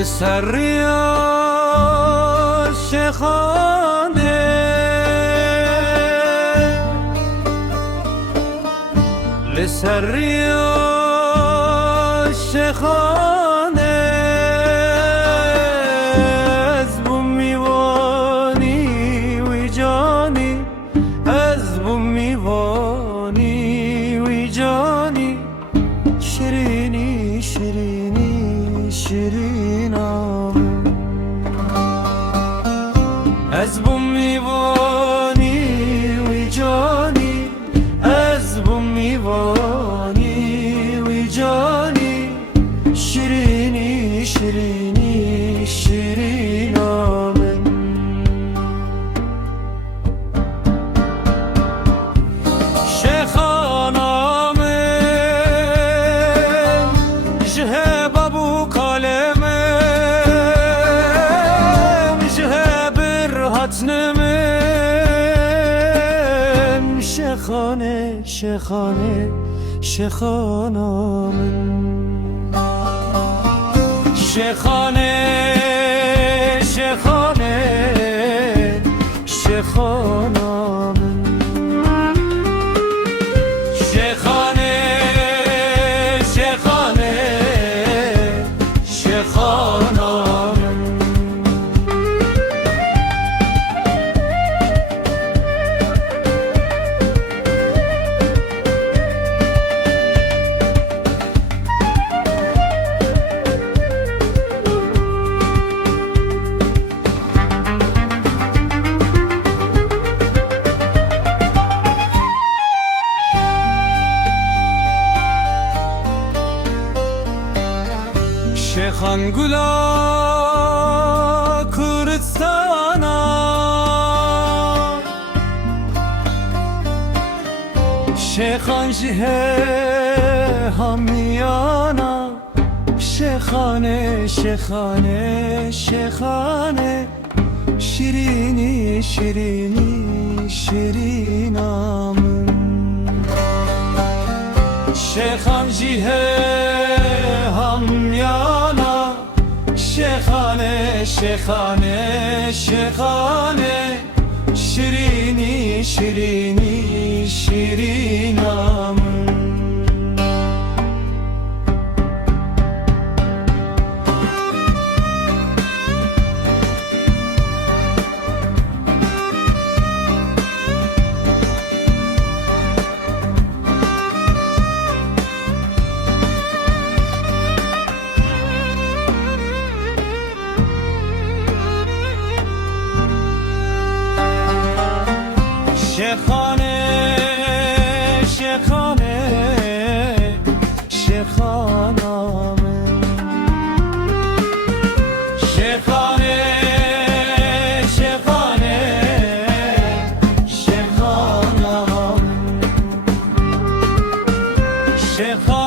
لسریا شخانه لسریا شخانه از بوم میوانی وی جانی از بوم میوانی وی جانی شیرینی شیرینی شیرینم از بوم میوانی وی جانی از بوم میوانی وی جانی شیرینی شیرینی شیرینم شخانم جه بابو کالمم جه برهتنمم شخانه شخانه شخانم شخانه شخانه شخانم شخانه شخانه شخانم شخان گلا کردستانا شخان جه همیانا شخانه شخانه شخانه شیرینی شیرینی شیرینم شخان جه همیانا شخانه شخانه شخانه شیرینی شیرینی شیرینم شخانه شخانه شخانم شخانه شخانه شخانم شخانه